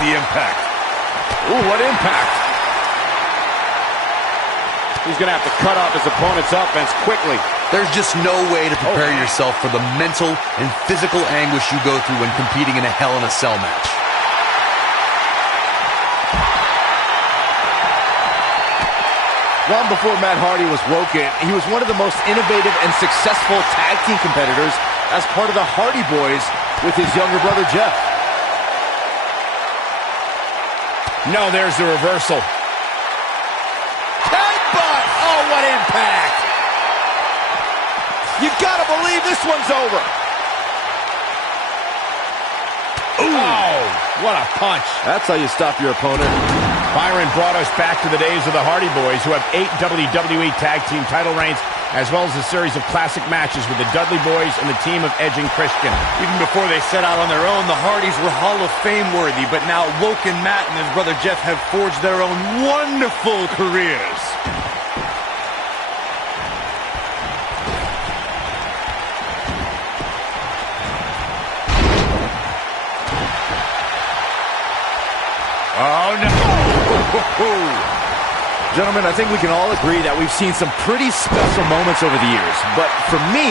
the impact. Ooh, what impact. He's going to have to cut off his opponent's offense quickly. There's just no way to prepare yourself for the mental and physical anguish you go through when competing in a Hell in a Cell match. Long before Matt Hardy was woken, he was one of the most innovative and successful tag team competitors as part of the Hardy Boys with his younger brother Jeff. No, there's the reversal. Headbutt! Oh, what impact! You gotta believe this one's over. Ooh. Oh, what a punch. That's how you stop your opponent. Byron brought us back to the days of the Hardy Boys, who have 8 WWE Tag Team title reigns, as well as a series of classic matches with the Dudley Boys and the team of Edge and Christian. Even before they set out on their own, the Hardys were Hall of Fame worthy, but now Woken Matt and his brother Jeff have forged their own wonderful careers. Oh, no. Gentlemen, I think we can all agree that we've seen some pretty special moments over the years. But for me,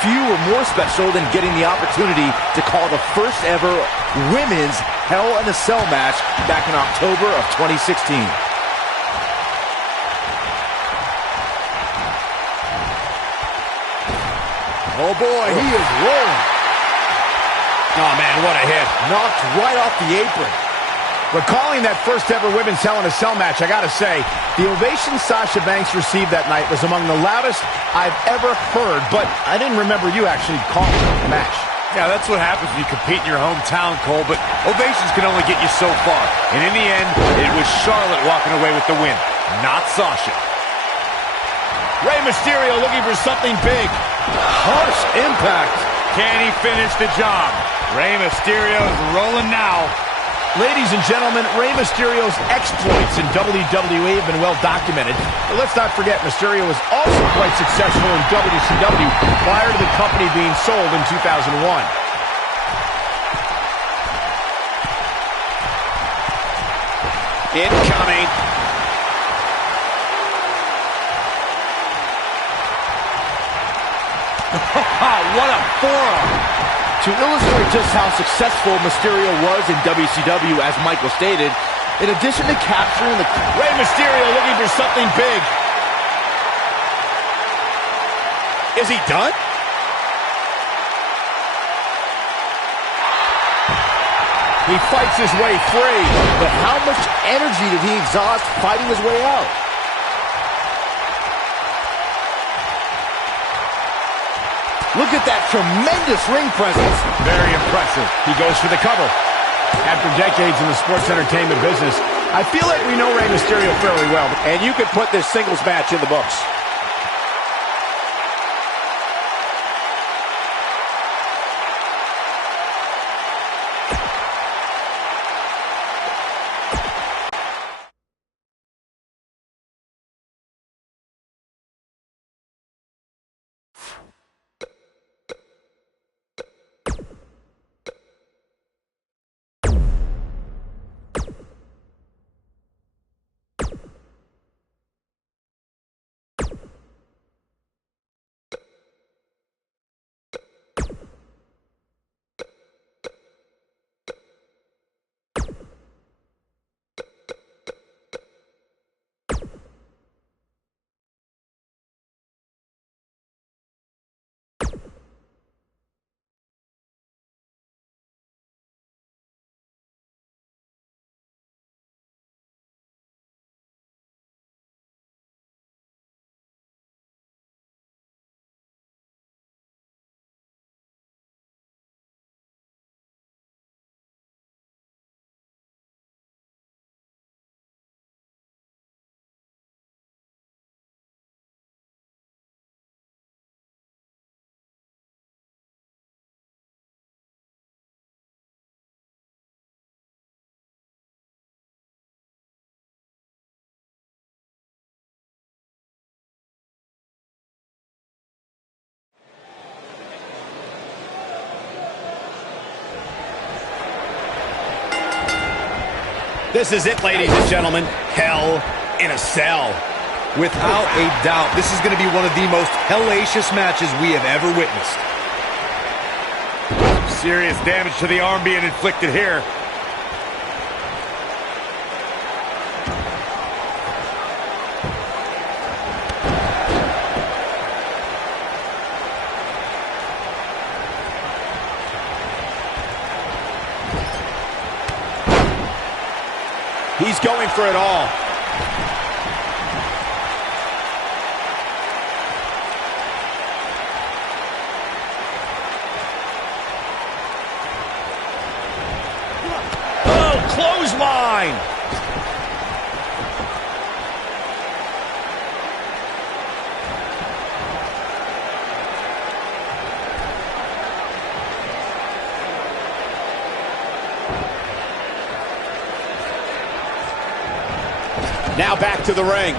few were more special than getting the opportunity to call the first ever women's Hell in a Cell match back in October of 2016. Oh boy, he is rolling. Oh, man, what a hit. Knocked right off the apron. Recalling that first ever women's Hell in a Cell match, I gotta say, the ovation Sasha Banks received that night was among the loudest I've ever heard, but I didn't remember you actually calling the match. Yeah, that's what happens when you compete in your hometown, Cole, but ovations can only get you so far. And in the end, it was Charlotte walking away with the win, not Sasha. Rey Mysterio looking for something big. Harsh impact. Can he finish the job? Rey Mysterio is rolling now. Ladies and gentlemen, Rey Mysterio's exploits in WWE have been well documented. But let's not forget, Mysterio was also quite successful in WCW prior to the company being sold in 2001. Incoming. What a forearm. To illustrate just how successful Mysterio was in WCW, as Michael stated, in addition to capturing the... Rey Mysterio looking for something big. Is he done? He fights his way free, but how much energy did he exhaust fighting his way out? Look at that tremendous ring presence. Very impressive. He goes for the cover. After decades in the sports entertainment business, I feel like we know Rey Mysterio fairly well. And you could put this singles match in the books. This is it, ladies and gentlemen. Hell in a Cell. Without a doubt, this is going to be one of the most hellacious matches we have ever witnessed. Serious damage to the arm being inflicted here. He's going for it all. Oh, clothesline! Now back to the ring.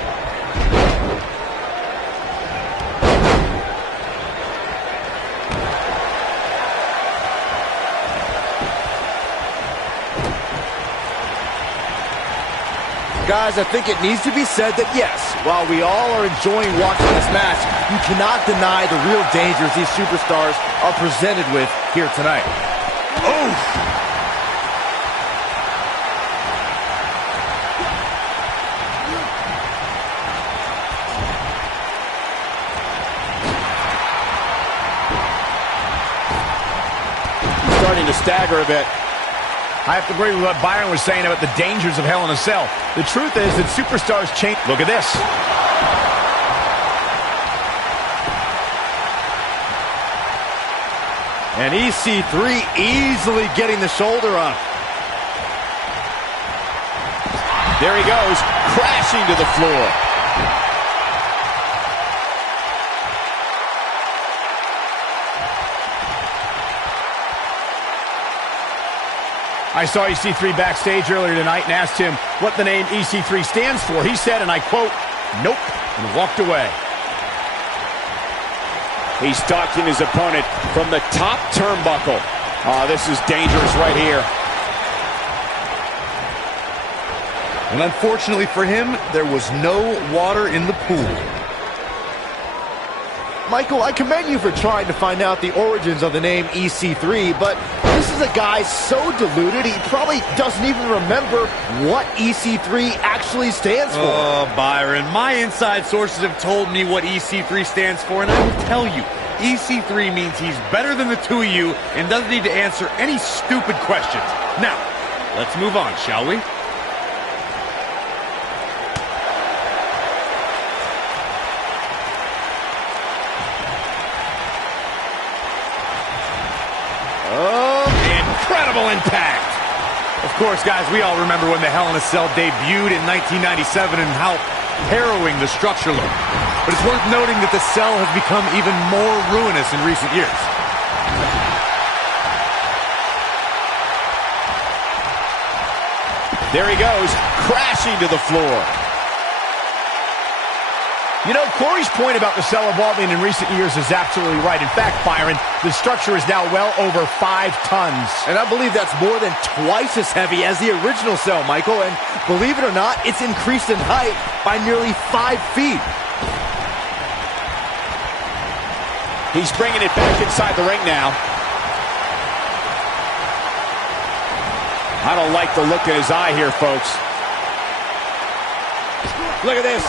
Guys, I think it needs to be said that yes, while we all are enjoying watching this match, you cannot deny the real dangers these superstars are presented with here tonight. Oh! Starting to stagger a bit. I have to agree with what Byron was saying about the dangers of Hell in a Cell. The truth is that superstars change. Look at this. And EC3 easily getting the shoulder up. There he goes, crashing to the floor. I saw EC3 backstage earlier tonight and asked him what the name EC3 stands for. He said, and I quote, "Nope," and walked away. He's stalking his opponent from the top turnbuckle. Oh, this is dangerous right here. And unfortunately for him, there was no water in the pool. Michael, I commend you for trying to find out the origins of the name EC3, but this is a guy so deluded, he probably doesn't even remember what EC3 actually stands for. Oh, Byron, my inside sources have told me what EC3 stands for, and I will tell you, EC3 means he's better than the two of you and doesn't need to answer any stupid questions. Now, let's move on, shall we? Incredible impact. Of course, guys, we all remember when the Hell in a Cell debuted in 1997 and how harrowing the structure looked. But it's worth noting that the cell has become even more ruinous in recent years. There he goes, crashing to the floor. You know, Corey's point about the cell evolving in recent years is absolutely right. In fact, Byron, the structure is now well over 5 tons. And I believe that's more than twice as heavy as the original cell, Michael. And believe it or not, it's increased in height by nearly 5 feet. He's bringing it back inside the ring now. I don't like the look in his eye here, folks. Look at this.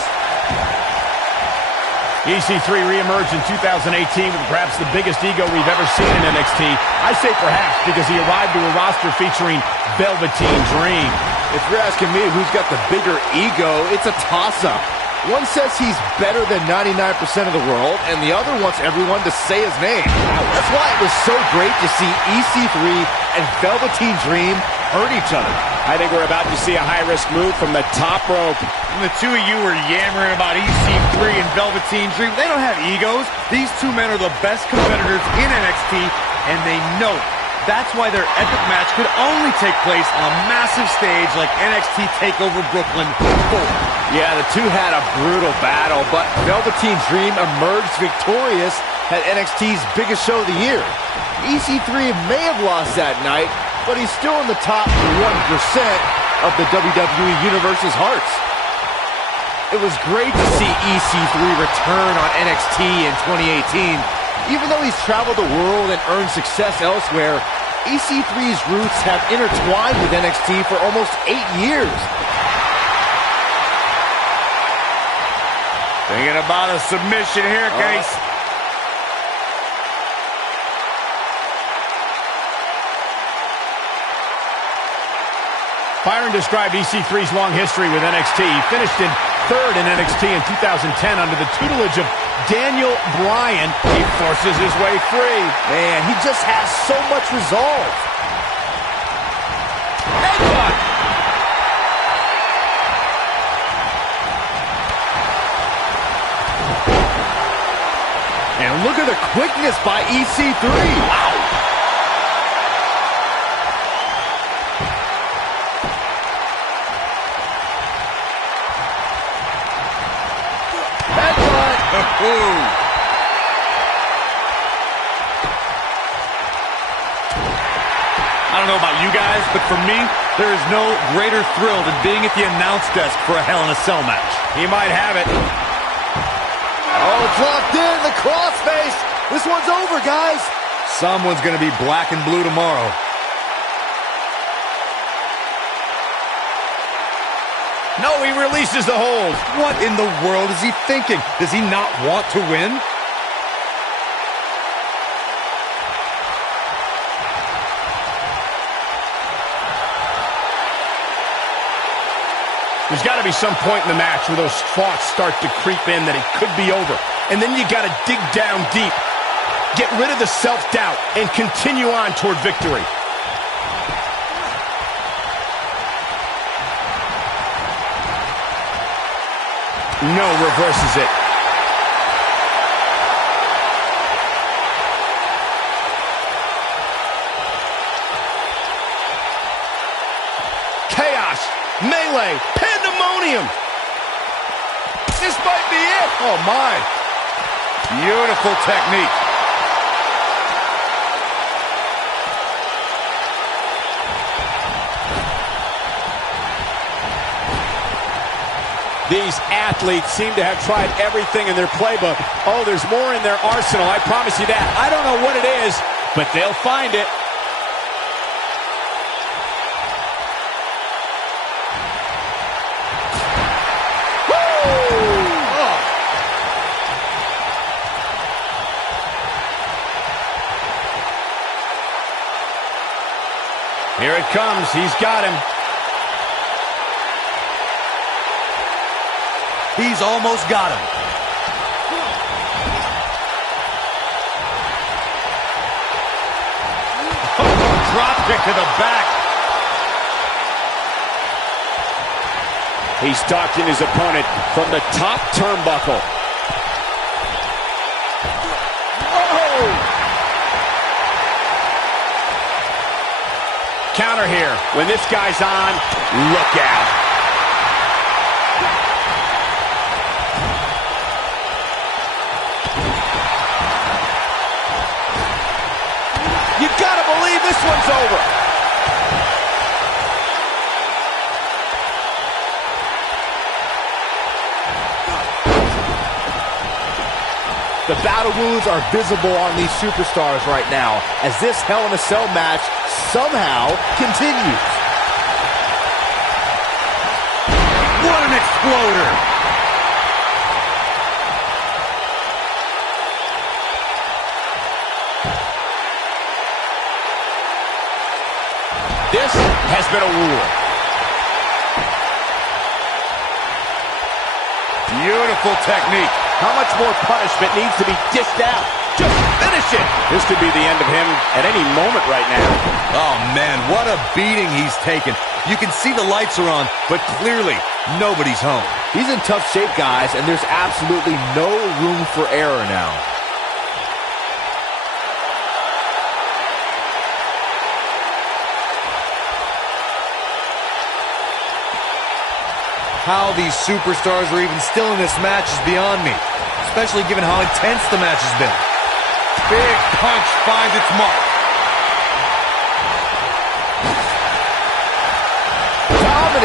EC3 reemerged in 2018 with perhaps the biggest ego we've ever seen in NXT. I say perhaps because he arrived to a roster featuring Velveteen Dream. If you're asking me who's got the bigger ego, it's a toss-up. One says he's better than 99% of the world, and the other wants everyone to say his name. That's why it was so great to see EC3 and Velveteen Dream hurt each other. I think we're about to see a high-risk move from the top rope. And the two of you were yammering about EC3 and Velveteen Dream. They don't have egos. These two men are the best competitors in NXT, and they know it. That's why their epic match could only take place on a massive stage like NXT TakeOver Brooklyn 4. Yeah, the two had a brutal battle, but Velveteen Dream emerged victorious at NXT's biggest show of the year. EC3 may have lost that night, but he's still in the top 1%, of the WWE Universe's hearts. It was great to see EC3 return on NXT in 2018. Even though he's traveled the world and earned success elsewhere, EC3's roots have intertwined with NXT for almost 8 years. Thinking about a submission here, Case. Byron described EC3's long history with NXT. He finished in third in NXT in 2010 under the tutelage of Daniel Bryan. He forces his way free. Man, he just has so much resolve. Headbutt! And look at the quickness by EC3. Wow. I don't know about you guys, but for me, there is no greater thrill than being at the announce desk for a Hell in a Cell match. He might have it. Oh, it's locked in. The crossface. This one's over, guys. Someone's going to be black and blue tomorrow. No, he releases the hold. What in the world is he thinking? Does he not want to win? There's got to be some point in the match where those thoughts start to creep in that it could be over. And then you got to dig down deep. Get rid of the self-doubt and continue on toward victory. No, reverses it. Chaos, melee, pandemonium. This might be it. Oh, my. Beautiful technique. These athletes seem to have tried everything in their playbook. Oh, there's more in their arsenal, I promise you that. I don't know what it is, but they'll find it. Here it comes. He's got him. He's almost got him. Oh, drop kick to the back. He's stalking his opponent from the top turnbuckle. Oh! Counter here. When this guy's on, look out. You gotta believe this one's over. The battle wounds are visible on these superstars right now as this Hell in a Cell match somehow continues. What an exploder! This has been a war. Beautiful technique. How much more punishment needs to be dished out? Just finish it. This could be the end of him at any moment right now. Oh, man, what a beating he's taken. You can see the lights are on, but clearly nobody's home. He's in tough shape, guys, and there's absolutely no room for error now. How these superstars are even still in this match is beyond me, especially given how intense the match has been. Big punch finds its mark.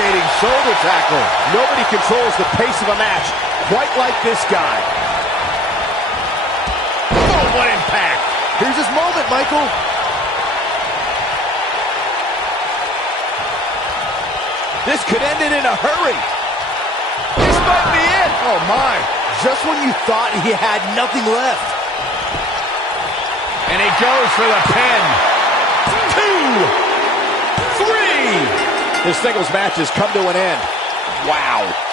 devastating shoulder tackle. Nobody controls the pace of a match quite like this guy. Oh, what impact. Here's his moment, Michael. This could end it in a hurry. This might be it. Oh, my. Just when you thought he had nothing left. And he goes for the pin. 2, 3. This singles match has come to an end. Wow.